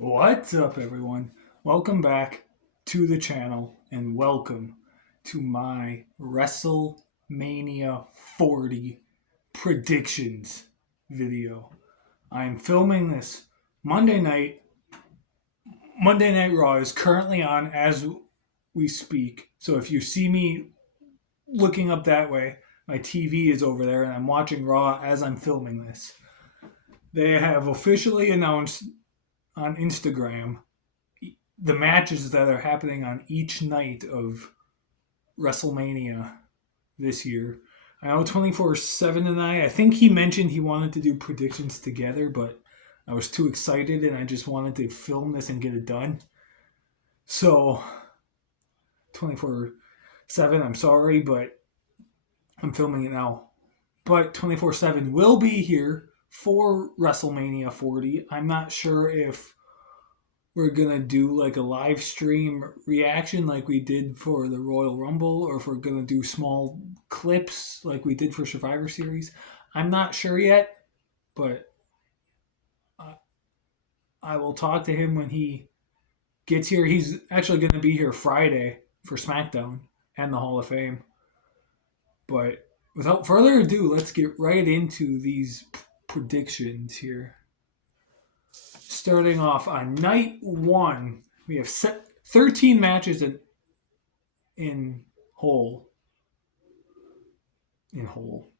What's up, everyone? Welcome back to the channel and welcome to my WrestleMania 40 predictions video. I'm filming this Monday night. Monday Night Raw is currently on as we speak. So if you see me looking up that way, my TV is over there and I'm watching Raw as I'm filming this. They have officially announced on Instagram the matches that are happening on each night of WrestleMania this year. I know 24/7 and I think he mentioned he wanted to do predictions together, but I was too excited and I just wanted to film this and get it done. So 24/7, I'm sorry, but I'm filming it now. But 24/7 will be here for WrestleMania 40. I'm not sure if we're gonna do like a live stream reaction like we did for the Royal Rumble, or if we're gonna do small clips like we did for Survivor Series. I'm not sure yet, but I will talk to him when he gets here. He's actually gonna be here Friday for SmackDown and the Hall of Fame. But without further ado, let's get right into these predictions here. Starting off on night one, we have 13 matches in whole. In whole.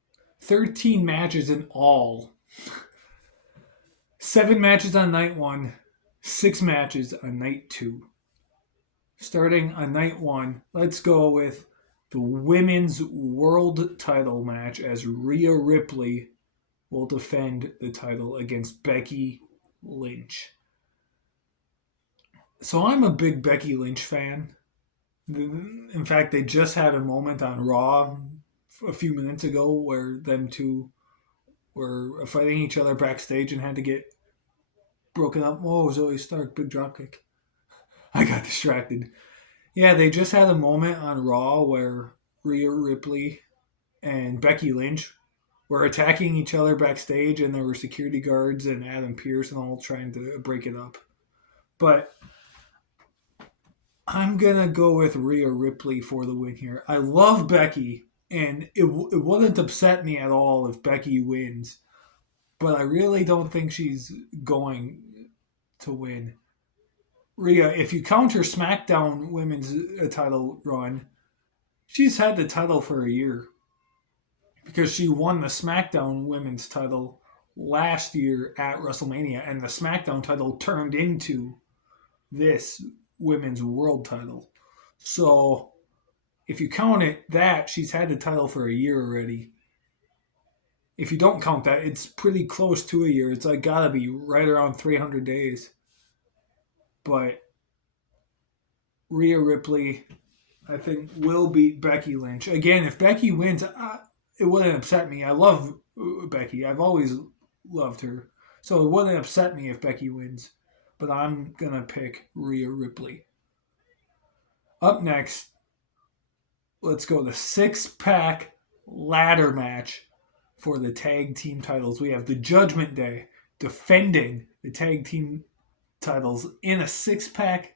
13 matches in all. 7 matches on night one, 6 matches on night two. Starting on night one, let's go with the women's world title match as Rhea Ripley will defend the title against Becky Lynch. So I'm a big Becky Lynch fan. In fact, they just had a moment on Raw a few minutes ago where them two were fighting each other backstage and had to get broken up. Whoa, Zoe Stark, big dropkick. I got distracted. Yeah, they just had a moment on Raw where Rhea Ripley and Becky Lynch were attacking each other backstage, and there were security guards and Adam Pearce and all trying to break it up. But I'm gonna go with Rhea Ripley for the win here. I love Becky, and it wouldn't upset me at all if Becky wins, but I really don't think she's going to win. Rhea, if you count her SmackDown Women's title run, she's had the title for a year because she won the SmackDown Women's title last year at WrestleMania, and the SmackDown title turned into this Women's World title. So if you count it, that she's had the title for a year already. If you don't count that, it's pretty close to a year. It's like gotta be right around 300 days. But Rhea Ripley, I think, will beat Becky Lynch. Again, if Becky wins, it wouldn't upset me. I love Becky. I've always loved her. So it wouldn't upset me if Becky wins. But I'm going to pick Rhea Ripley. Up next, let's go the 6-pack ladder match for the tag team titles. We have the Judgment Day defending the tag team titles in a 6-pack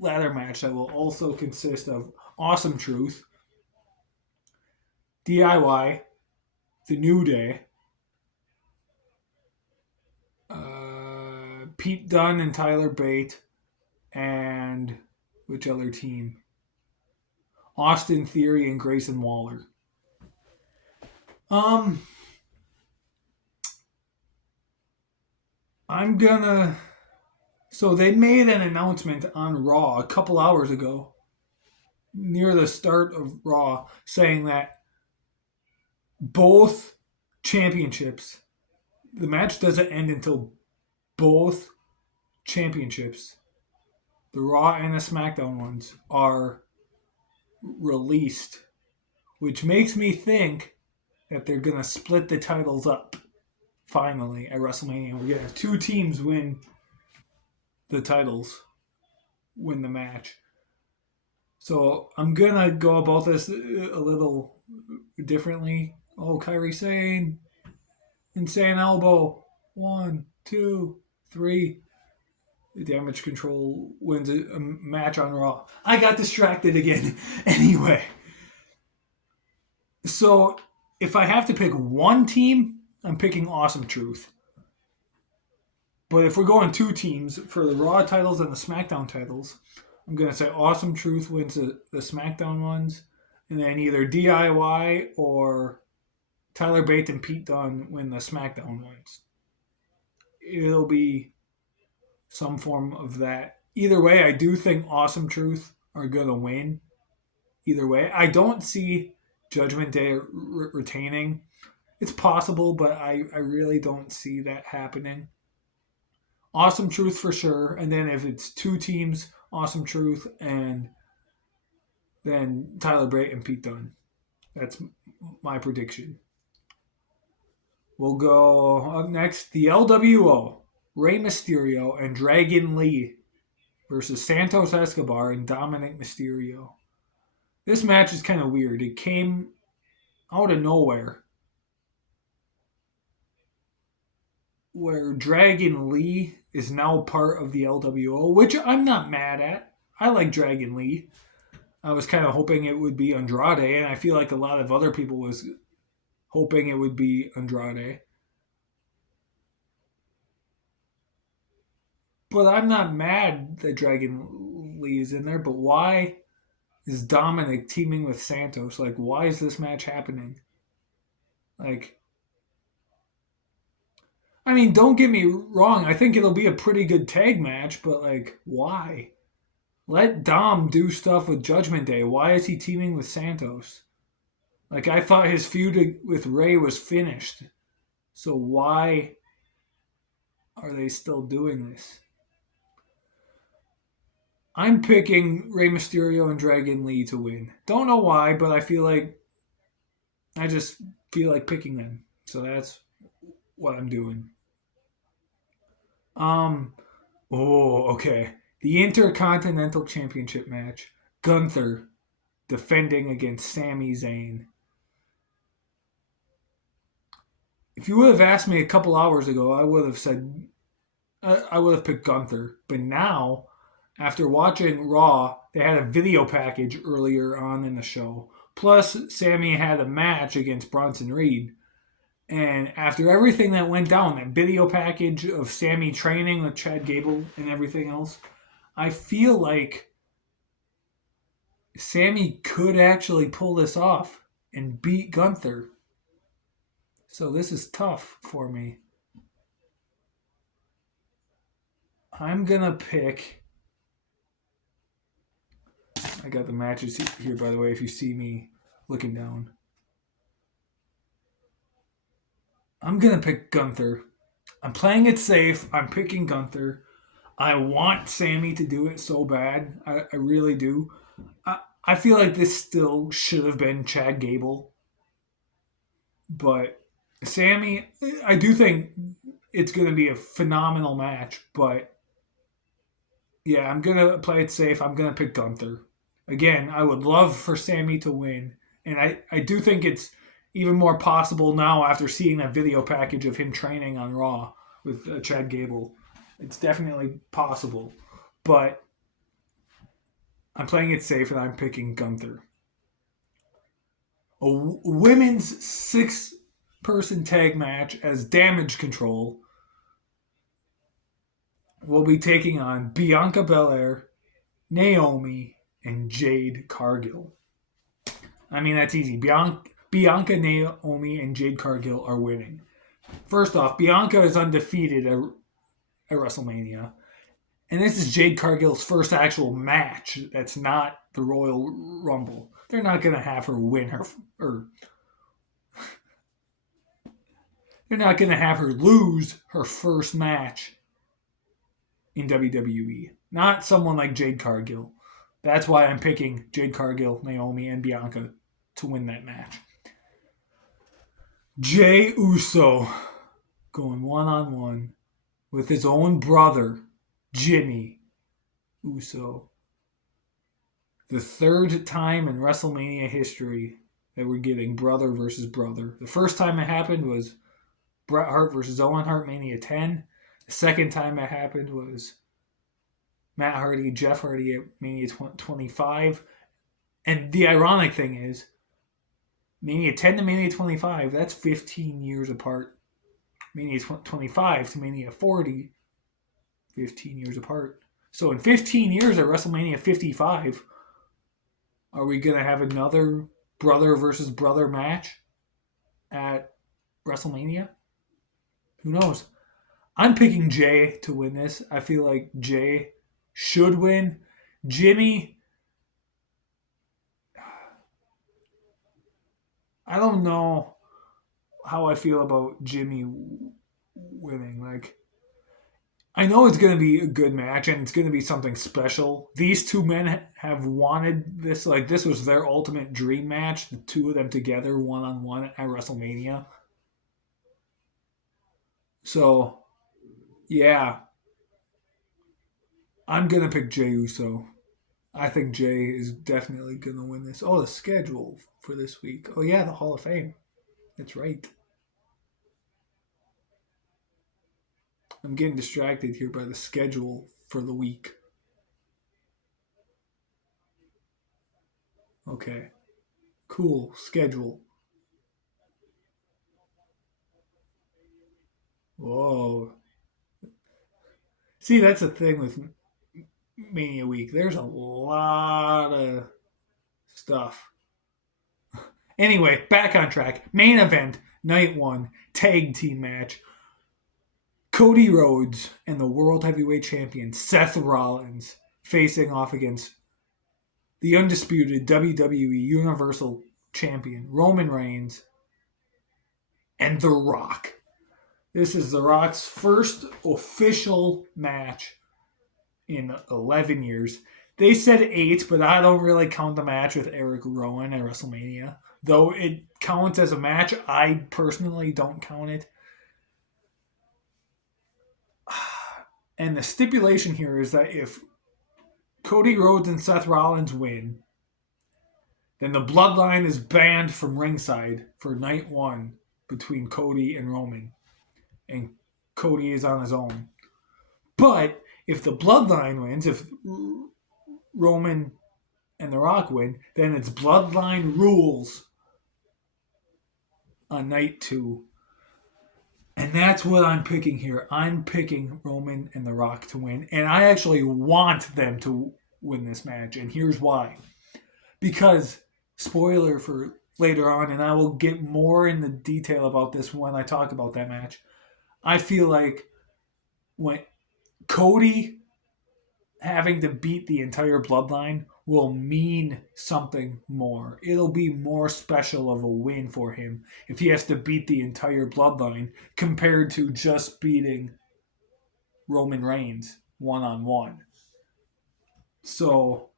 ladder match that will also consist of Awesome Truth, DIY, The New Day, Pete Dunne and Tyler Bate, and which other team? Austin Theory and Grayson Waller. I'm gonna. So they made an announcement on Raw a couple hours ago, near the start of Raw, saying that both championships, the match doesn't end until both championships, the Raw and the SmackDown ones, are released, which makes me think that they're going to split the titles up finally at WrestleMania. We're going to have 2 teams win the titles, win the match. So I'm going to go about this a little differently. Oh, Kyrie Sane. Insane elbow. 1, 2, 3. Damage Control wins a match on Raw. I got distracted again. Anyway, so if I have to pick one team, I'm picking Awesome Truth. But if we're going two teams for the Raw titles and the SmackDown titles, I'm going to say Awesome Truth wins the SmackDown ones, and then either DIY or Tyler Bate and Pete Dunne win the SmackDown ones. It'll be some form of that. Either way, I do think Awesome Truth are going to win. Either way, I don't see Judgment Day retaining. It's possible, but I really don't see that happening. Awesome Truth for sure, and then if it's two teams, Awesome Truth and then Tyler Bate and Pete Dunne. That's my prediction. We'll go up next. The LWO, Rey Mysterio and Dragon Lee versus Santos Escobar and Dominic Mysterio. This match is kind of weird. It came out of nowhere, where Dragon Lee is now part of the LWO, which I'm not mad at. I like Dragon Lee. I was kind of hoping it would be Andrade, and I feel like a lot of other people was hoping it would be Andrade. But I'm not mad that Dragon Lee is in there, but why is Dominic teaming with Santos? Like, why is this match happening? Like, I mean, don't get me wrong. I think it'll be a pretty good tag match, but like, why? Let Dom do stuff with Judgment Day. Why is he teaming with Santos? Like, I thought his feud with Rey was finished. So why are they still doing this? I'm picking Rey Mysterio and Dragon Lee to win. Don't know why, but I just feel like picking them. So that's what I'm doing. Okay. The Intercontinental Championship match. Gunther defending against Sami Zayn. If you would have asked me a couple hours ago, I would have picked Gunther. But now, after watching Raw, they had a video package earlier on in the show. Plus, Sami had a match against Bronson Reed. And after everything that went down, that video package of Sami training with Chad Gable and everything else, I feel like Sami could actually pull this off and beat Gunther. So this is tough for me. I'm going to pick... I got the matches here, by the way, if you see me looking down. I'm going to pick Gunther. I'm playing it safe. I'm picking Gunther. I want Sami to do it so bad. I really do. I feel like this still should have been Chad Gable. But Sami, I do think it's going to be a phenomenal match. But yeah, I'm going to play it safe. I'm going to pick Gunther. Again, I would love for Sami to win. And I do think it's even more possible now after seeing that video package of him training on Raw with Chad Gable. It's definitely possible. But I'm playing it safe and I'm picking Gunther. A women's 6-person tag match as Damage Control will be taking on Bianca Belair, Naomi, and Jade Cargill. I mean, that's easy. Bianca, Naomi, and Jade Cargill are winning. First off, Bianca is undefeated at WrestleMania. And this is Jade Cargill's first actual match that's not the Royal Rumble. They're not going to have her win they're not going to have her lose her first match in WWE. Not someone like Jade Cargill. That's why I'm picking Jade Cargill, Naomi, and Bianca to win that match. Jey Uso going one-on-one with his own brother, Jimmy Uso. The third time in WrestleMania history that we're getting brother versus brother. The first time it happened was Bret Hart versus Owen Hart, Mania 10. The second time it happened was Matt Hardy, Jeff Hardy at Mania 25. And the ironic thing is, Mania 10 to Mania 25, that's 15 years apart. Mania 25 to Mania 40, 15 years apart. So in 15 years at WrestleMania 55, are we going to have another brother versus brother match at WrestleMania? Who knows? I'm picking Jay to win this. I feel like Jay should win. Jimmy, I don't know how I feel about Jimmy winning. Like, I know it's going to be a good match and it's going to be something special. These two men have wanted this. Like, this was their ultimate dream match, the two of them together, one on one at WrestleMania. So, yeah, I'm going to pick Jey Uso. I think Jay is definitely going to win this. Oh, the schedule for this week. Oh, yeah, the Hall of Fame. That's right. I'm getting distracted here by the schedule for the week. Okay. Cool. Schedule. Whoa. See, that's the thing with Mania Week. There's a lot of stuff. Anyway, back on track. Main event, night one, tag team match. Cody Rhodes and the World Heavyweight Champion Seth Rollins facing off against the undisputed WWE Universal Champion Roman Reigns and The Rock. This is The Rock's first official match in 11 years. They said 8, but I don't really count the match with Eric Rowan at WrestleMania. Though it counts as a match, I personally don't count it. And the stipulation here is that if Cody Rhodes and Seth Rollins win, then the bloodline is banned from ringside for night one between Cody and Roman. And Cody is on his own. But if the bloodline wins, if Roman and The Rock win, then it's bloodline rules on night 2. And that's what I'm picking here. I'm picking Roman and The Rock to win. And I actually want them to win this match. And here's why. Because, spoiler for later on, and I will get more into detail about this when I talk about that match. I feel like when Cody having to beat the entire bloodline will mean something more. It'll be more special of a win for him if he has to beat the entire bloodline compared to just beating Roman Reigns one-on-one. So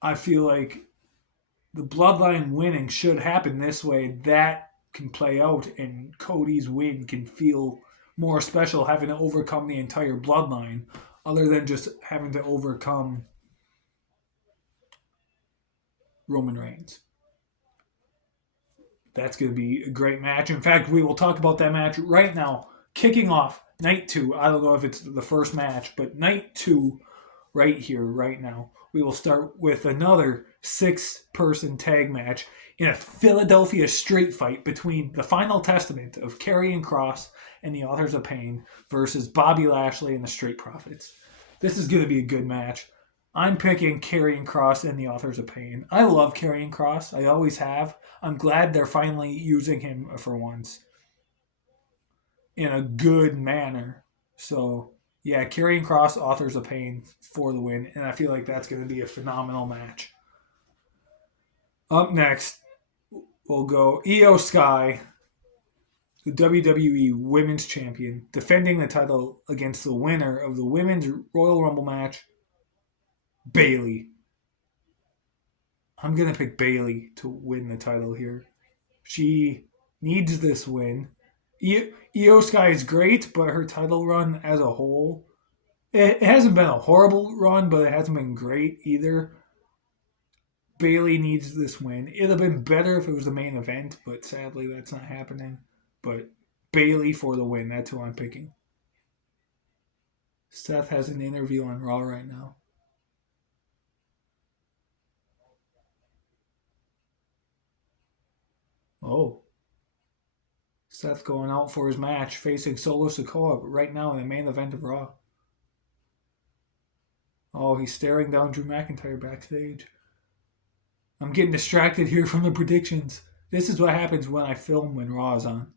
I feel like the bloodline winning should happen this way. That can play out and Cody's win can feel more special having to overcome the entire bloodline other than just having to overcome Roman Reigns. That's going to be a great match. In fact, we will talk about that match right now. Kicking off night 2. I don't know if it's the first match, but night 2 right here, right now. We will start with another 6-person tag match in a Philadelphia street fight between the Final Testament of Karrion Kross and the Authors of Pain versus Bobby Lashley and the Street Profits. This is going to be a good match. I'm picking Karrion Kross and the Authors of Pain. I love Karrion Kross. I always have. I'm glad they're finally using him for once in a good manner. So, yeah, Karrion Kross, Authors of Pain for the win, and I feel like that's going to be a phenomenal match. Up next, we'll go Io Sky, the WWE Women's Champion, defending the title against the winner of the Women's Royal Rumble match, Bayley. I'm going to pick Bayley to win the title here. She needs this win. Io Sky is great, but her title run as a whole, it hasn't been a horrible run, but it hasn't been great either. Bayley needs this win. It'd have been better if it was the main event, but sadly that's not happening. But Bayley for the win. That's who I'm picking. Seth has an interview on Raw right now. Oh, Seth going out for his match facing Solo Sikoa right now in the main event of Raw. Oh, he's staring down Drew McIntyre backstage. I'm getting distracted here from the predictions. This is what happens when I film when Raw is on.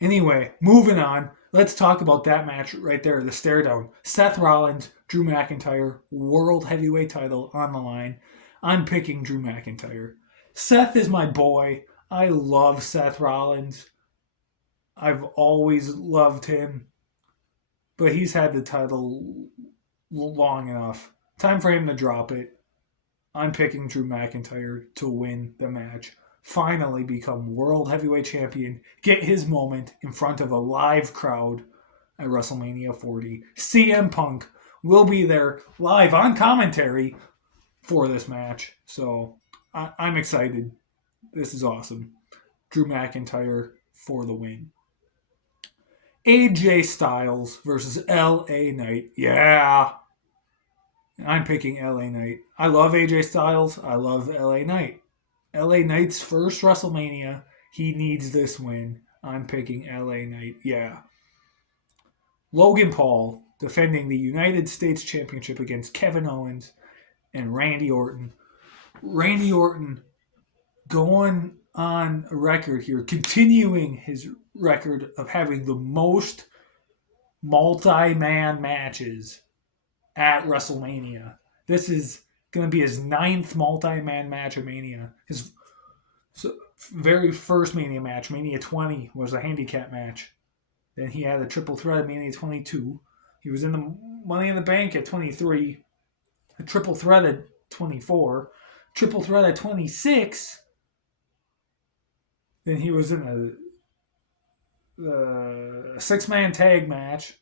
Anyway, moving on. Let's talk about that match right there, the stare down. Seth Rollins, Drew McIntyre, World Heavyweight title on the line. I'm picking Drew McIntyre. Seth is my boy. I love Seth Rollins. I've always loved him, but he's had the title long enough. Time for him to drop it. I'm picking Drew McIntyre to win the match. Finally become World Heavyweight Champion. Get his moment in front of a live crowd at WrestleMania 40. CM Punk will be there live on commentary for this match. So I'm excited. This is awesome. Drew McIntyre for the win. AJ Styles versus LA Knight. Yeah. I'm picking LA Knight. I love AJ Styles. I love LA Knight. LA Knight's first WrestleMania. He needs this win. I'm picking LA Knight. Yeah. Logan Paul defending the United States Championship against Kevin Owens and Randy Orton. Randy Orton going on a record here, continuing his record of having the most multi-man matches at WrestleMania. This is going to be his ninth multi-man match at Mania. His very first Mania match, Mania 20, was a handicap match. Then he had a triple threat at Mania 22. He was in the Money in the Bank at 23, a triple threat at 24, triple threat at 26. Then he was in a six-man tag match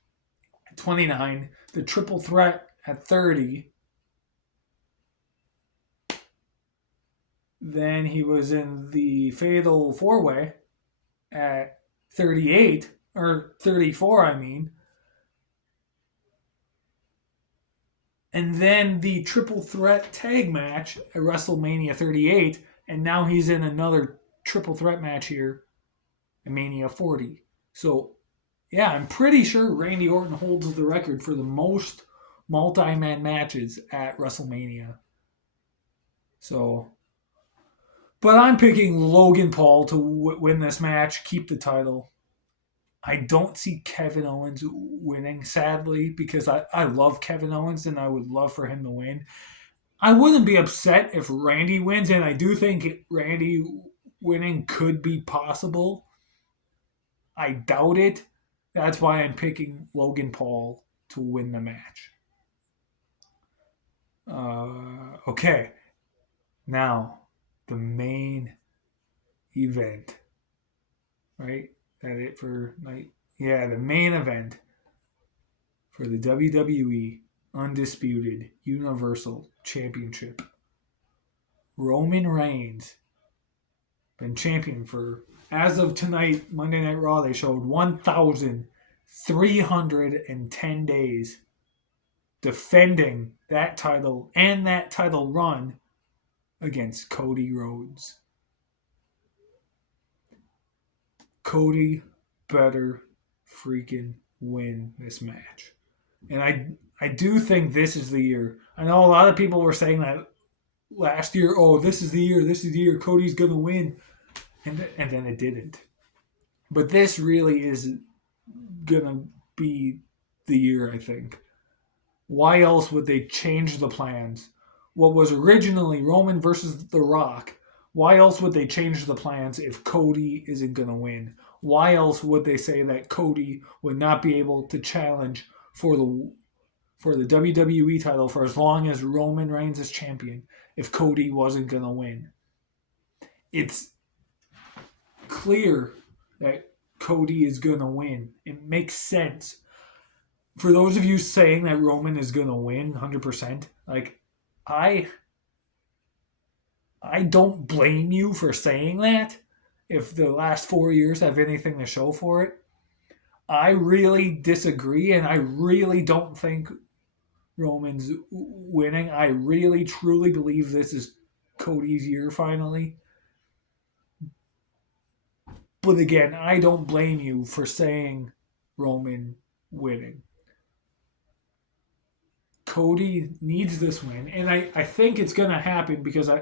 at 29, the triple threat at 30. Then he was in the Fatal 4-Way at 38, or 34, I mean. And then the triple threat tag match at WrestleMania 38, and now he's in another triple threat match here at Mania 40. So, yeah, I'm pretty sure Randy Orton holds the record for the most multi-man matches at WrestleMania. So, but I'm picking Logan Paul to win this match, keep the title. I don't see Kevin Owens winning, sadly, because I love Kevin Owens and I would love for him to win. I wouldn't be upset if Randy wins, and I do think Randy winning could be possible. I doubt it. That's why I'm picking Logan Paul to win the match. Okay, now the main event, right? That it for night? Yeah, the main event for the WWE Undisputed Universal Championship. Roman Reigns been champion for, as of tonight, Monday Night Raw, they showed 1,310 days defending that title and that title run against Cody Rhodes. Cody better freaking win this match. And I do think this is the year. I know a lot of people were saying that last year, oh, this is the year Cody's going to win. And then it didn't. But this really is going to be the year, I think. Why else would they change the plans? What was originally Roman versus The Rock, why else would they change the plans if Cody isn't going to win? Why else would they say that Cody would not be able to challenge for the WWE title for as long as Roman Reigns is champion if Cody wasn't going to win? It's clear that Cody is going to win. It makes sense. For those of you saying that Roman is going to win 100%, like, I don't blame you for saying that. if the last 4 years have anything to show for it. I really disagree, and I really don't think Roman's winning. I really, truly believe this is Cody's year finally. But again, I don't blame you for saying Roman winning. Cody needs this win, and I think it's going to happen because I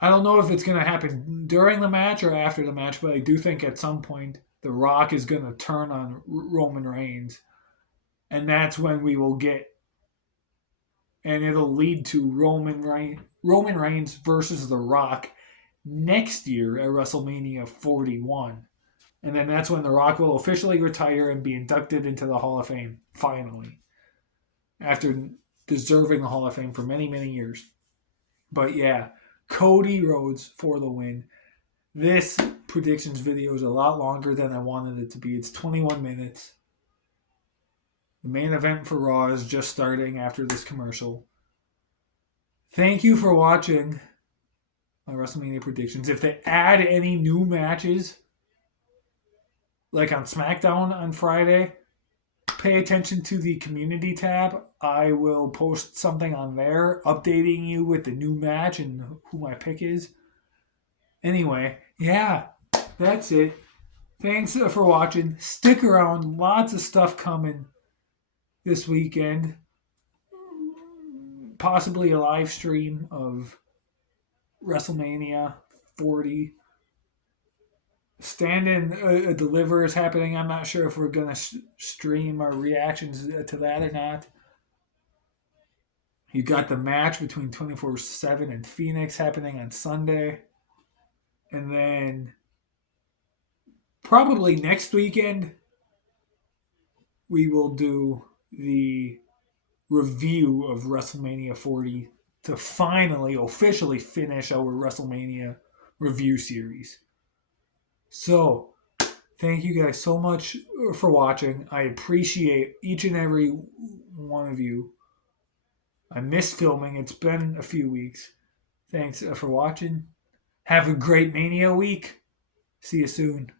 don't know if it's going to happen during the match or after the match, but I do think at some point The Rock is going to turn on Roman Reigns, and that's when we will get, and it'll lead to Roman Reigns versus The Rock next year at WrestleMania 41. And then that's when The Rock will officially retire and be inducted into the Hall of Fame, finally, after deserving the Hall of Fame for many, many years. But yeah, Cody Rhodes for the win. This predictions video is a lot longer than I wanted it to be. It's 21 minutes. The main event for Raw is just starting after this commercial. Thank you for watching my WrestleMania predictions. If they add any new matches, like on SmackDown on Friday, pay attention to the community tab. I will post something on there updating you with the new match and who my pick is. Anyway, yeah, that's it. Thanks for watching. Stick around. Lots of stuff coming this weekend. Possibly a live stream of WrestleMania 40. Stand and Deliver is happening. I'm not sure if we're going to stream our reactions to that or not. You got the match between 24/7 and Phoenix happening on Sunday. And then probably next weekend, we will do the review of WrestleMania 40 to finally, officially finish our WrestleMania review series. So, thank you guys so much for watching. I appreciate each and every one of you. I missed filming. It's been a few weeks. Thanks for watching. Have a great Mania week. See you soon.